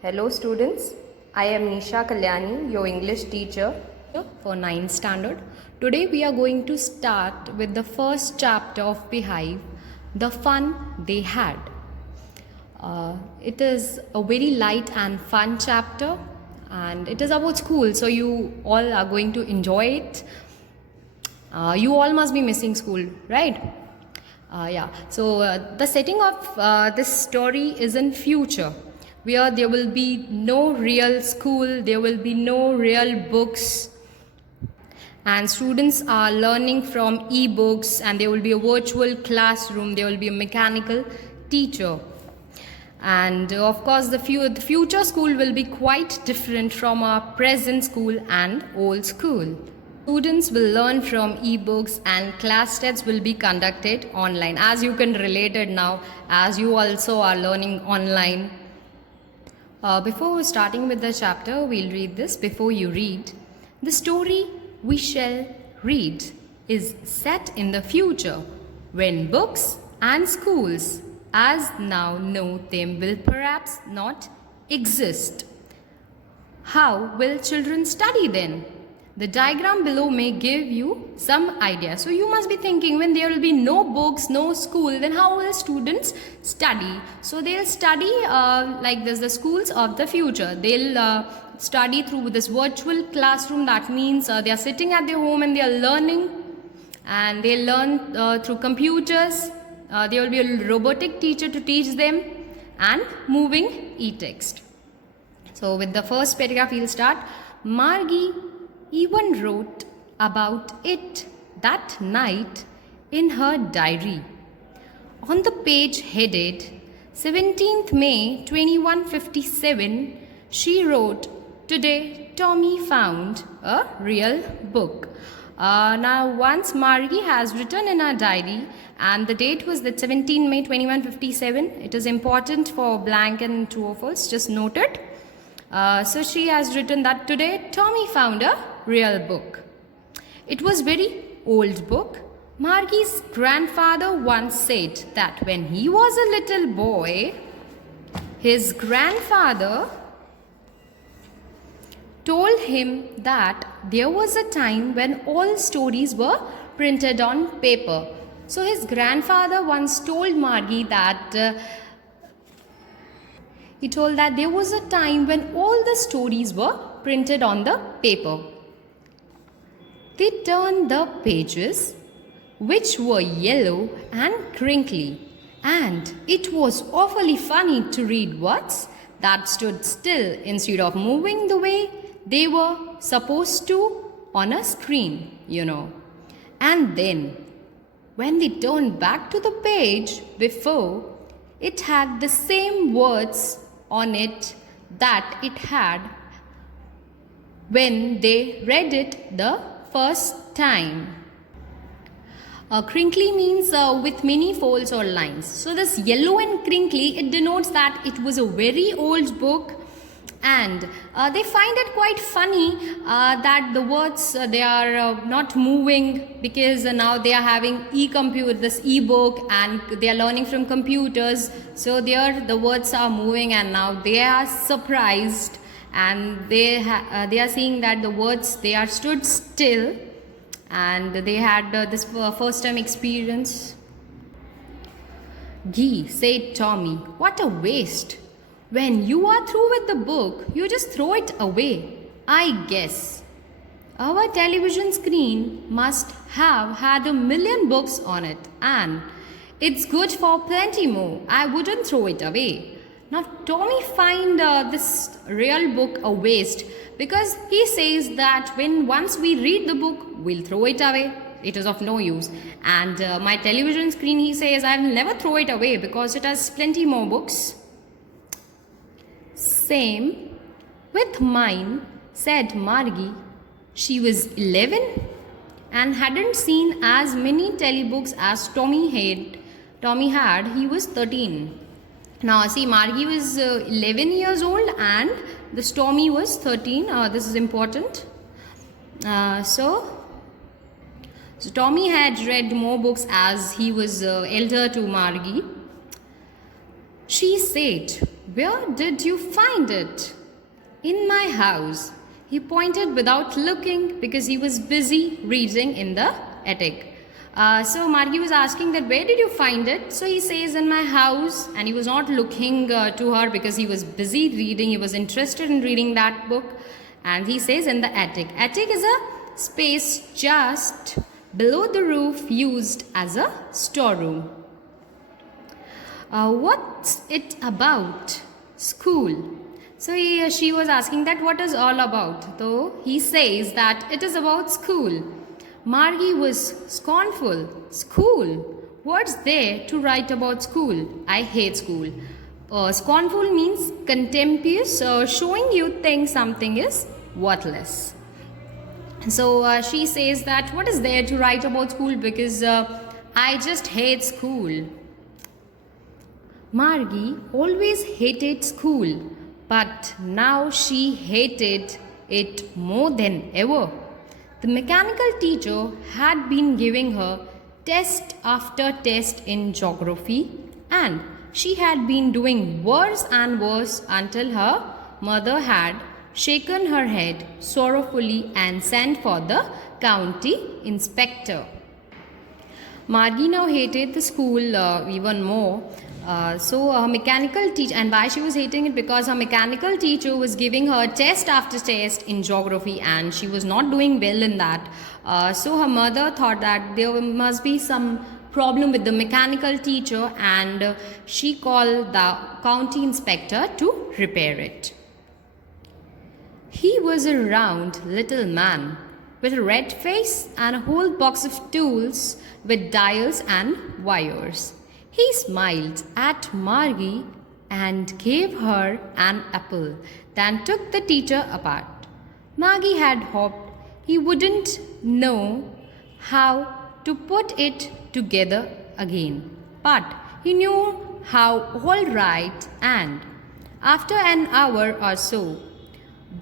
Hello students, I am Nisha Kalyani, your English teacher. For 9th standard. Today we are going to start with the first chapter of Beehive, The Fun They Had. It is a very light and fun chapter and it is about school, so you all are going to enjoy it. You all must be missing school, right? So the setting of this story is in future, where there will be no real school, there will be no real books, and students are learning from e-books, and there will be a virtual classroom, there will be a mechanical teacher. And of course the future school will be quite different from our present school and old school. Students will learn from e-books and class tests will be conducted online, as you can relate it now, as you also are learning online. Before starting with the chapter, we'll read this before you read. The story we shall read is set in the future, when books and schools as now know them will perhaps not exist. How will children study then? The diagram below may give you some idea. So you must be thinking, when there will be no books, no school, then how will students study? So they'll study like this, the schools of the future. They'll study through this virtual classroom. That means they are sitting at their home and they are learning, and they learn through computers. There will be a robotic teacher to teach them, and moving e-text. So with the first paragraph we'll start. Margie even wrote about it that night in her diary. On the page headed 17th May 2157, she wrote, "Today Tommy found a real book." Now once Margie has written in her diary, and the date was that 17 May 2157, it is important for blank and true or false, just note it. So she has written that today Tommy found a real book. It was very old book. Margie's grandfather once said that when he was a little boy, his grandfather told him that there was a time when all stories were printed on paper. So his grandfather once told Margie that he told that there was a time when all the stories were printed on the paper. They turned the pages, which were yellow and crinkly, and it was awfully funny to read words that stood still instead of moving the way they were supposed to on a screen, you know. And then, when they turned back to the page before, it had the same words on it that it had when they read it the first time. Crinkly means with many folds or lines. So this yellow and crinkly, it denotes that it was a very old book, and they find it quite funny that the words they are not moving, because now they are having this e-book, and they are learning from computers. So there the words are moving, and now they are surprised, and they are seeing that the words, they are stood still, and they had this first time experience. "Gee," said Tommy, "what a waste. When you are through with the book, you just throw it away, I guess. Our television screen must have had 1,000,000 books on it, and it's good for plenty more. I wouldn't throw it away." Now Tommy find this real book a waste, because he says that once we read the book, we'll throw it away. It is of no use. And my television screen, he says, I'll never throw it away because it has plenty more books. "Same with mine," said Margie. She was 11 and hadn't seen as many telebooks as Tommy had. He was 13. Now see, Margie was 11 years old and this Tommy was 13. This is important. So Tommy had read more books as he was elder to Margie. She said, Where did you find it? In my house. He pointed without looking because he was busy reading in the attic. So Margie was asking that where did you find it? So he says in my house, and he was not looking to her because he was busy reading. He was interested in reading that book, and he says in the attic. Attic is a space just below the roof used as a storeroom. What's it about? School. So she was asking that what is all about. So he says that it is about school. Margie was scornful. School? What's there to write about school? I hate school. Scornful means contemptuous, showing you think something is worthless. So she says that what is there to write about school because I just hate school. Margie always hated school, but now she hated it more than ever. The mechanical teacher had been giving her test after test in geography, and she had been doing worse and worse until her mother had shaken her head sorrowfully and sent for the county inspector. Margie now hated the school even more. So her mechanical teacher, and why she was hating it, because her mechanical teacher was giving her test after test in geography and she was not doing well in that. So her mother thought that there must be some problem with the mechanical teacher, and she called the county inspector to repair it. He was a round little man with a red face and a whole box of tools with dials and wires. He smiled at Margie and gave her an apple, then took the teacher apart. Margie had hoped he wouldn't know how to put it together again, but he knew how all right, and after an hour or so,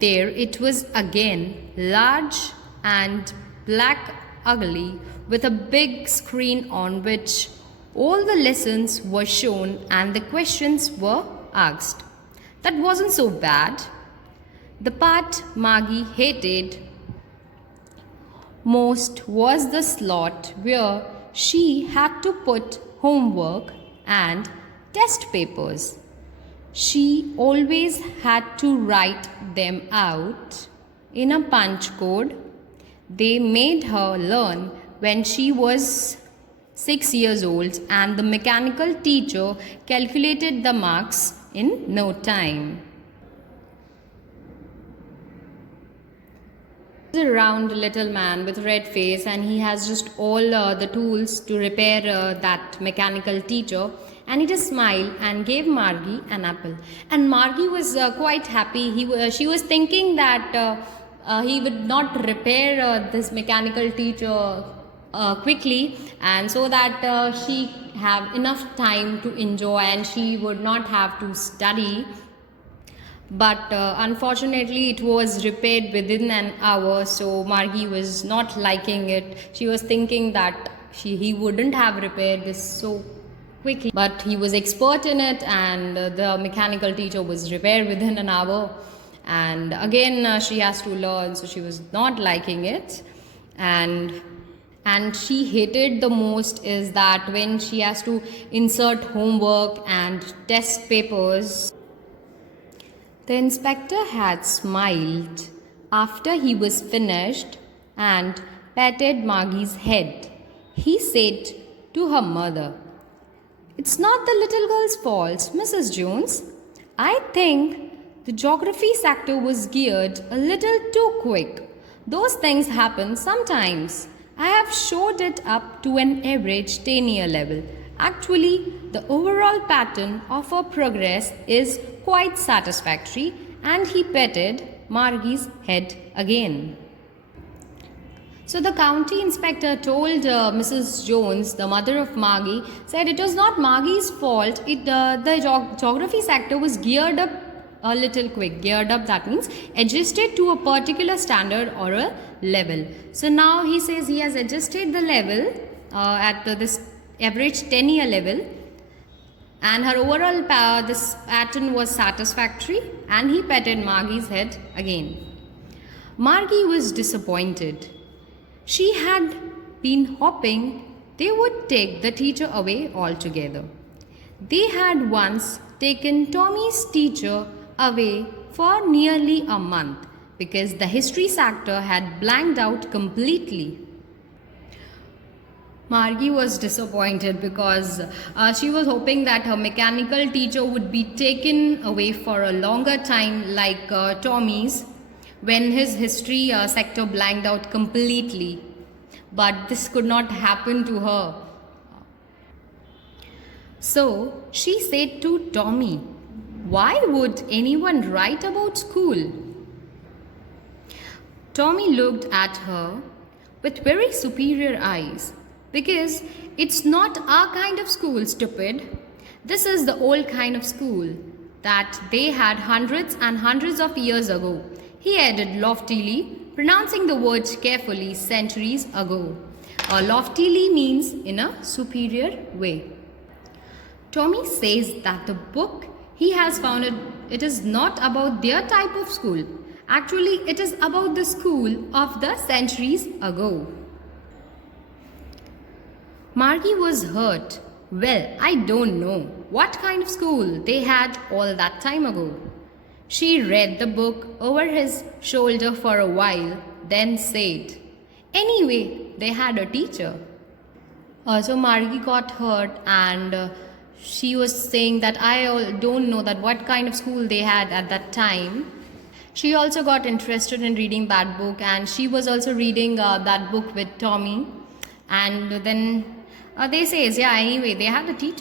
there it was again, large and black ugly, with a big screen on which all the lessons were shown and the questions were asked. That wasn't so bad. The part Margie hated most was the slot where she had to put homework and test papers. She always had to write them out in a punch code they made her learn when she was 6 years old, and the mechanical teacher calculated the marks in no time. He's a round little man with a red face, and he has just all the tools to repair that mechanical teacher, and he just smiled and gave Margie an apple. And Margie was quite happy. She was thinking that he would not repair this mechanical teacher quickly, and so that she have enough time to enjoy and she would not have to study. But unfortunately it was repaired within an hour, so Margie was not liking it. She was thinking that he wouldn't have repaired this so quickly, but he was expert in it, and the mechanical teacher was repaired within an hour, and again she has to learn, so she was not liking it. And she hated the most is that when she has to insert homework and test papers. The inspector had smiled after he was finished and patted Margie's head. He said to her mother, "It's not the little girl's fault, Mrs. Jones. I think the geography sector was geared a little too quick. Those things happen sometimes. I have showed it up to an average 10-year level. Actually, the overall pattern of our progress is quite satisfactory," and he patted Margie's head again. So the county inspector told Mrs. Jones, the mother of Margie, said it was not Margie's fault. The geography sector was geared up a little quick. Geared up, that means adjusted to a particular standard or a level. So now he says he has adjusted the level at this average 10-year level, and her overall this pattern was satisfactory, and he patted Margie's head again. Margie was disappointed. She had been hoping they would take the teacher away altogether. They had once taken Tommy's teacher away for nearly a month because the history sector had blanked out completely. Margie was disappointed because she was hoping that her mechanical teacher would be taken away for a longer time like Tommy's when his history sector blanked out completely. But this could not happen to her. So she said to Tommy, "Why would anyone write about school?" Tommy looked at her with very superior eyes. "Because it's not our kind of school, stupid. This is the old kind of school that they had hundreds and hundreds of years ago," he added loftily, pronouncing the words carefully, "centuries ago." Loftily means in a superior way. Tommy says that the book he has found it is not about their type of school. Actually, it is about the school of the centuries ago. Margie was hurt. Well, I don't know what kind of school they had all that time ago. She read the book over his shoulder for a while, then said, "Anyway, they had a teacher." So Margie got hurt, and she was saying that I don't know that what kind of school they had at that time. She also got interested in reading that book, and she was also reading that book with Tommy. And then they says, yeah, anyway, they had a teacher.